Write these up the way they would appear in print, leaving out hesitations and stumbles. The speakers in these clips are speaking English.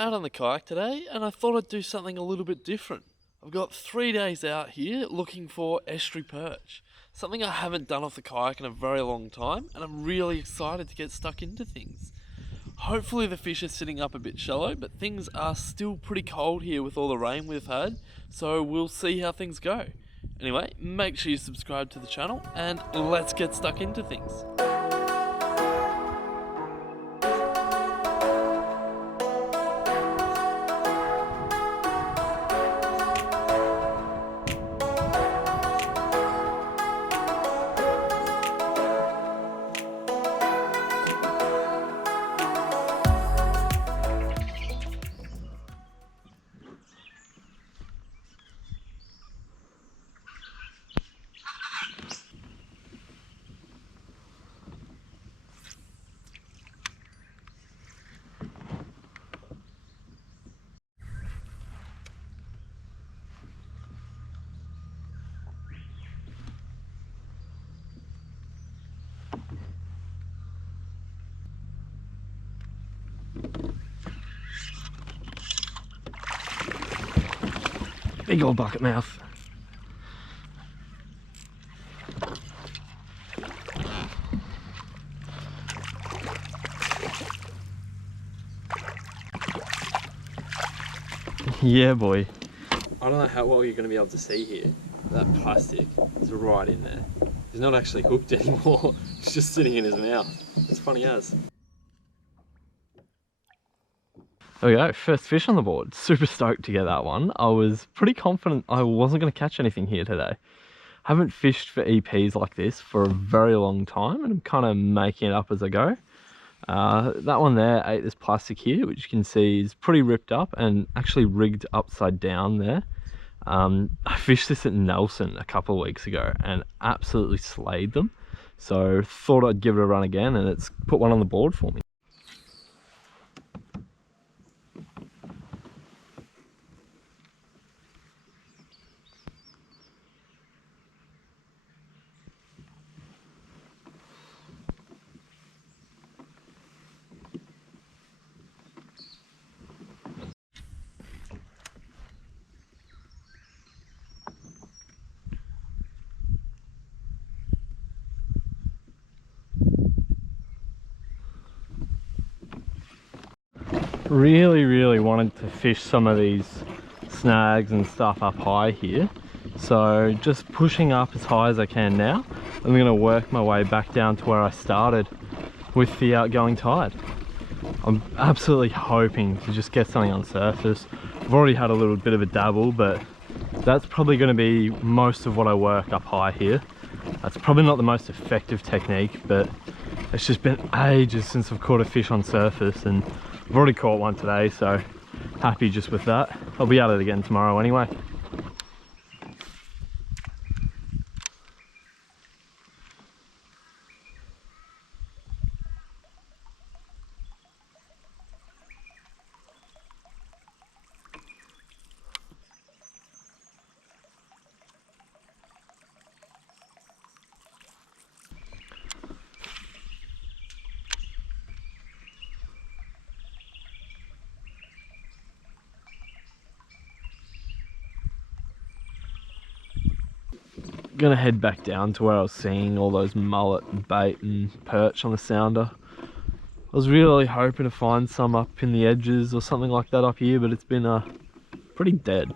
out on the kayak today and I thought I'd do something a little bit different. I've got 3 days out here looking for estuary perch, something I haven't done off the kayak in a very long time, and I'm really excited to get stuck into things. Hopefully the fish are sitting up a bit shallow, but things are still pretty cold here with all the rain we've had, so we'll see how things go. Anyway, make sure you subscribe to the channel and let's get stuck into things. Big old bucket mouth. Yeah, boy. I don't know how well you're going to be able to see here. That plastic is right in there. He's not actually hooked anymore. It's just sitting in his mouth. It's funny as. There we go, first fish on the board. Super stoked to get that one. I was pretty confident I wasn't going to catch anything here today. Haven't fished for EPs like this for a very long time, and I'm kind of making it up as I go. That one there ate this plastic here, which you can see is pretty ripped up and actually rigged upside down there. I fished this at Nelson a couple of weeks ago and absolutely slayed them. So thought I'd give it a run again, and it's put one on the board for me. Really wanted to fish some of these snags and stuff up high here, so just pushing up as high as I can now. I'm going to work my way back down to where I started with the outgoing tide. I'm absolutely hoping to just get something on surface. I've already had a little bit of a dabble, but that's probably going to be most of what I work up high here. That's probably not the most effective technique, but it's just been ages since I've caught a fish on surface, and I've already caught one today, so happy just with that. I'll be at it again tomorrow anyway. Gonna head back down to where I was seeing all those mullet and bait and perch on the sounder. I was really hoping to find some up in the edges or something like that up here, but it's been pretty dead.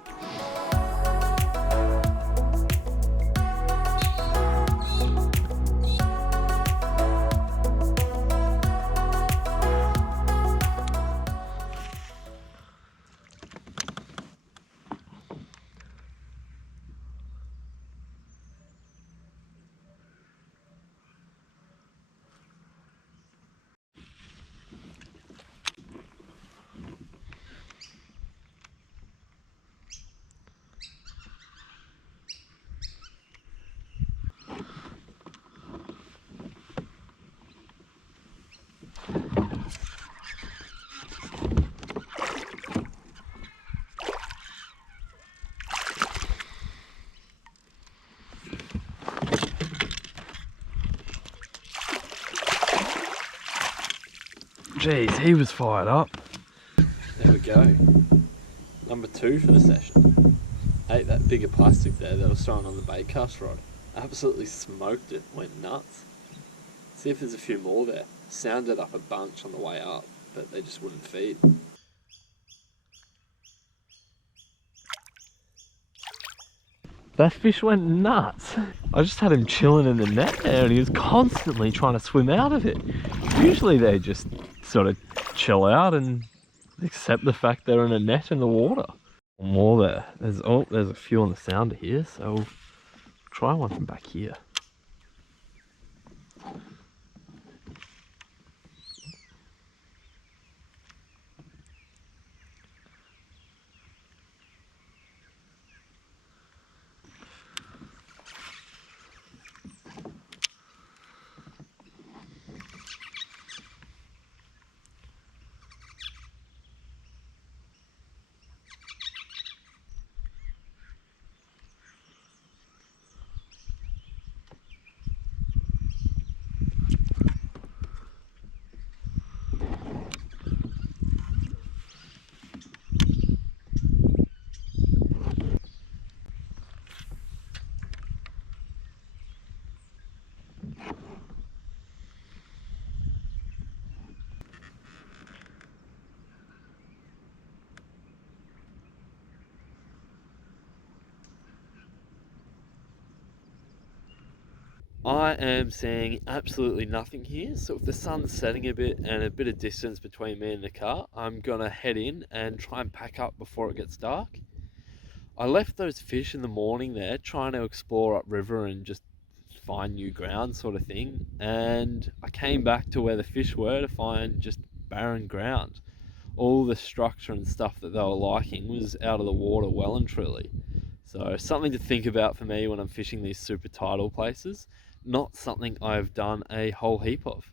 Jeez, he was fired up. There we go. Number 2 for the session. Ate that bigger plastic there that I was throwing on the bait cast rod. Absolutely smoked it, went nuts. See if there's a few more there. Sounded up a bunch on the way up, but they just wouldn't feed. That fish went nuts. I just had him chilling in the net there and he was constantly trying to swim out of it. Usually they just sort of chill out and accept the fact they're in a net in the water. More there. There's a few on the sounder here, so we'll try one from back here. I am seeing absolutely nothing here, so if the sun's setting a bit and a bit of distance between me and the car, I'm gonna head in and try and pack up before it gets dark. I left those fish in the morning there trying to explore upriver and just find new ground sort of thing, and I came back to where the fish were to find just barren ground. All the structure and stuff that they were liking was out of the water well and truly. So something to think about for me when I'm fishing these super tidal places. Not something I've done a whole heap of.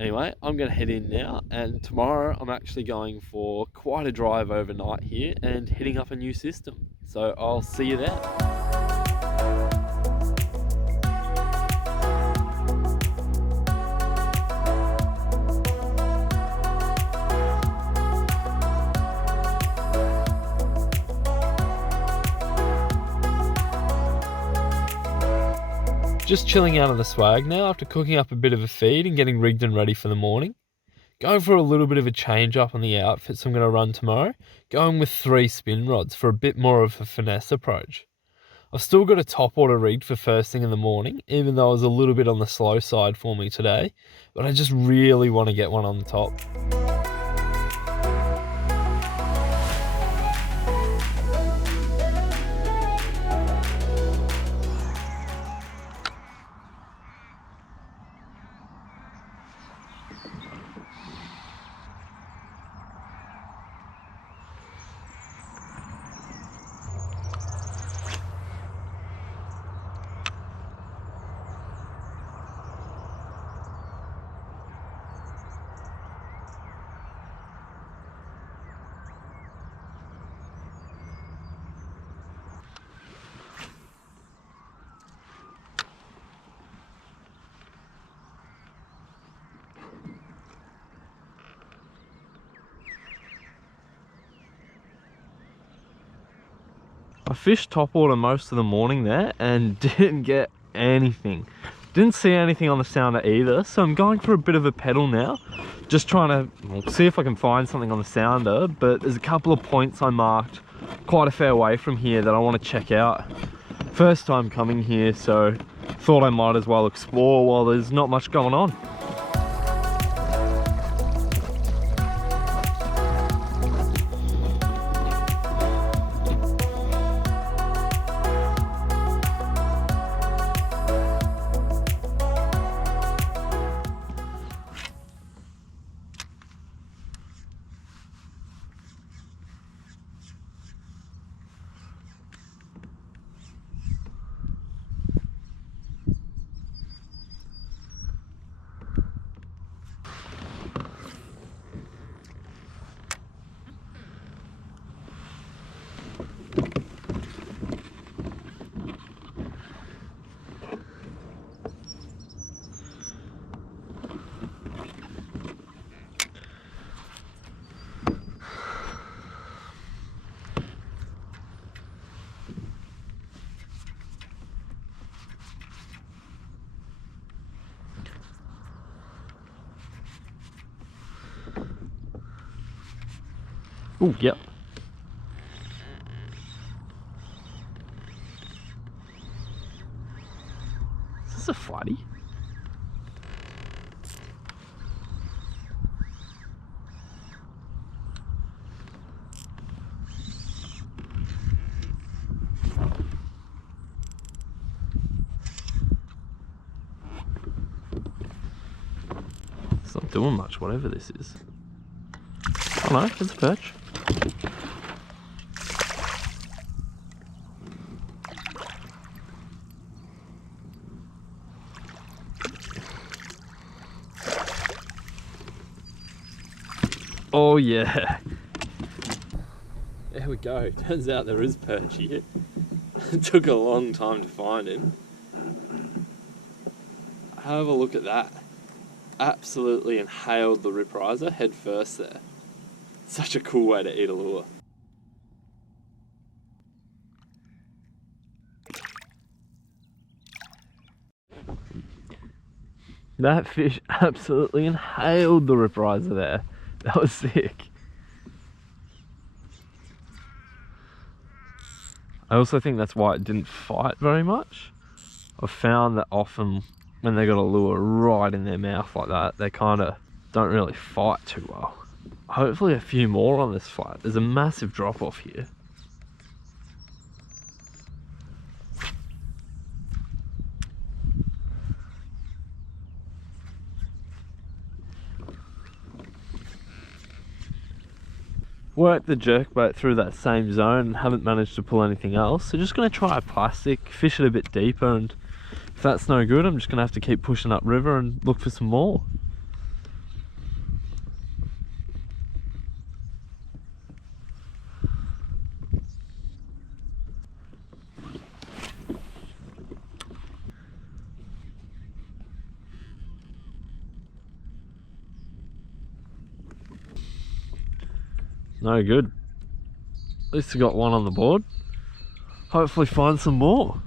Anyway, I'm going to head in now, and tomorrow I'm actually going for quite a drive overnight here and hitting up a new system. So I'll see you there. Just chilling out on the swag now after cooking up a bit of a feed and getting rigged and ready for the morning. Going for a little bit of a change up on the outfits I'm going to run tomorrow. Going with 3 spin rods for a bit more of a finesse approach. I've still got a top water rigged for first thing in the morning, even though it was a little bit on the slow side for me today, but I just really want to get one on the top. I fished topwater most of the morning there and didn't get anything. Didn't see anything on the sounder either, so I'm going for a bit of a pedal now. Just trying to see if I can find something on the sounder, but there's a couple of points I marked quite a fair way from here that I want to check out. First time coming here, so thought I might as well explore while there's not much going on. Oh, yep. Is this a flatty? It's not doing much, whatever this is. Oh no, it's a perch. Oh yeah. There we go. Turns out there is perch here. It took a long time to find him. Have a look at that. Absolutely inhaled the Riprizer head first there. Such a cool way to eat a lure. That fish absolutely inhaled the Riprizer there. That was sick. I also think that's why it didn't fight very much. I've found that often when they got a lure right in their mouth like that, they kind of don't really fight too well. Hopefully a few more on this flat. There's a massive drop off here. Worked the jerkbait through that same zone and haven't managed to pull anything else, so just going to try a plastic, fish it a bit deeper, and if that's no good I'm just going to have to keep pushing up river and look for some more. No good. At least we got one on the board. Hopefully find some more.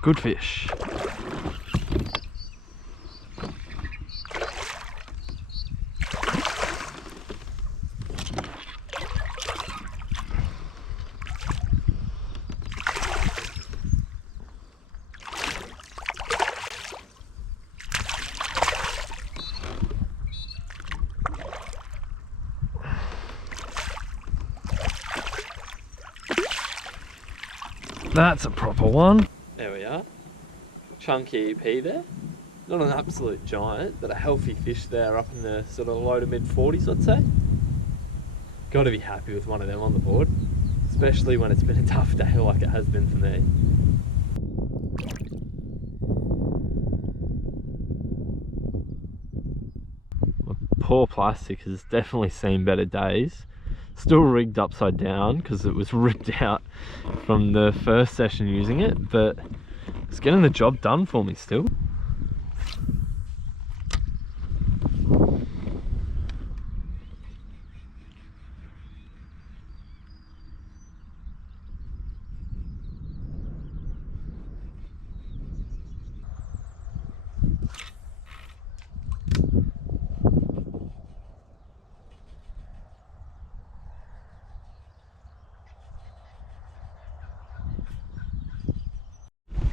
Good fish. That's a proper one. There we are. Chunky EP there. Not an absolute giant, but a healthy fish there up in the sort of low to mid 40s, I'd say. Got to be happy with one of them on the board, especially when it's been a tough day like it has been for me. My poor plastic has definitely seen better days. Still rigged upside down because it was ripped out from the first session using it, but it's getting the job done for me still.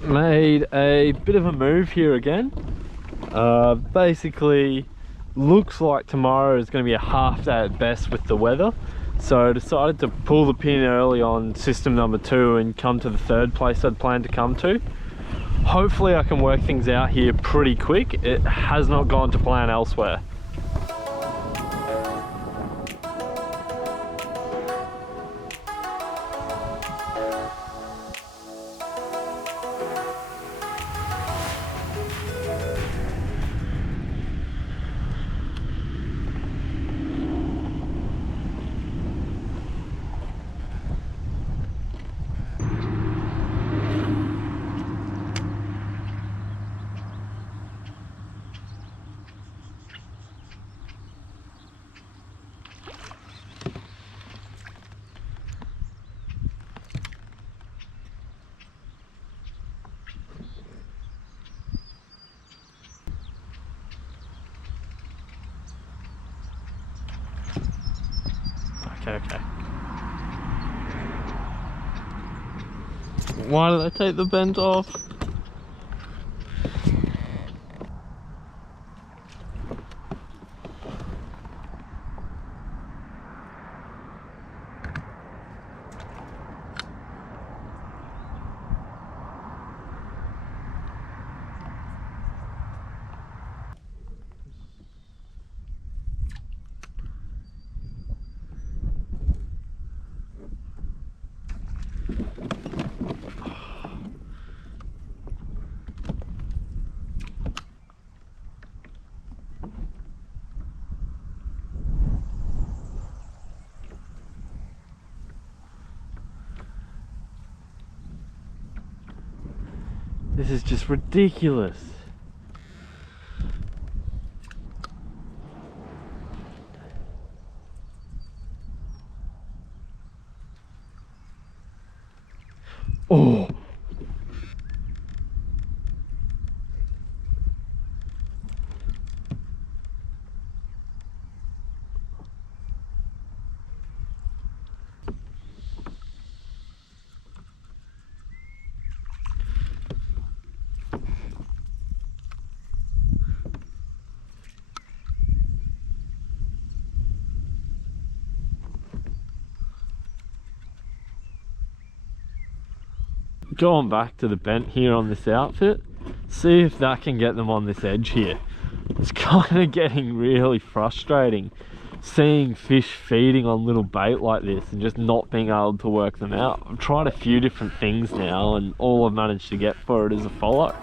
Made a bit of a move here again. Basically looks like tomorrow is going to be a half day at best with the weather, so I decided to pull the pin early on system number 2 and come to the third place I'd planned to come to. Hopefully I can work things out here pretty quick. It has not gone to plan elsewhere. okay. Why did I take the bent off? This is just ridiculous. Oh. Going back to the bent here on this outfit, see if that can get them on this edge here. It's kind of getting really frustrating seeing fish feeding on little bait like this and just not being able to work them out. I've tried a few different things now and all I've managed to get for it is a follow.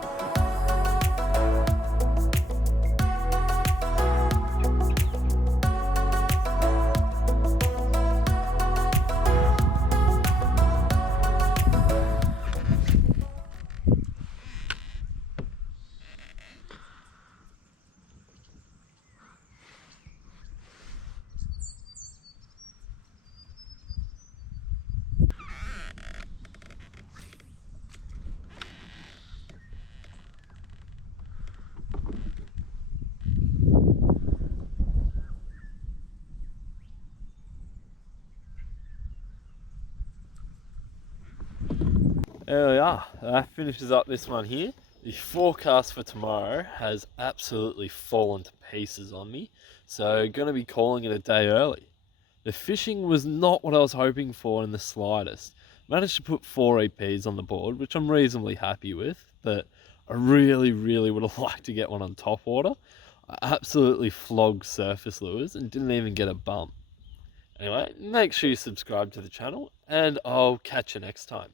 There we are, that finishes up this one here. The forecast for tomorrow has absolutely fallen to pieces on me, so going to be calling it a day early. The fishing was not what I was hoping for in the slightest. Managed to put 4 EPs on the board, which I'm reasonably happy with, but I really would have liked to get one on top water. I absolutely flogged surface lures and didn't even get a bump. Anyway, make sure you subscribe to the channel, and I'll catch you next time.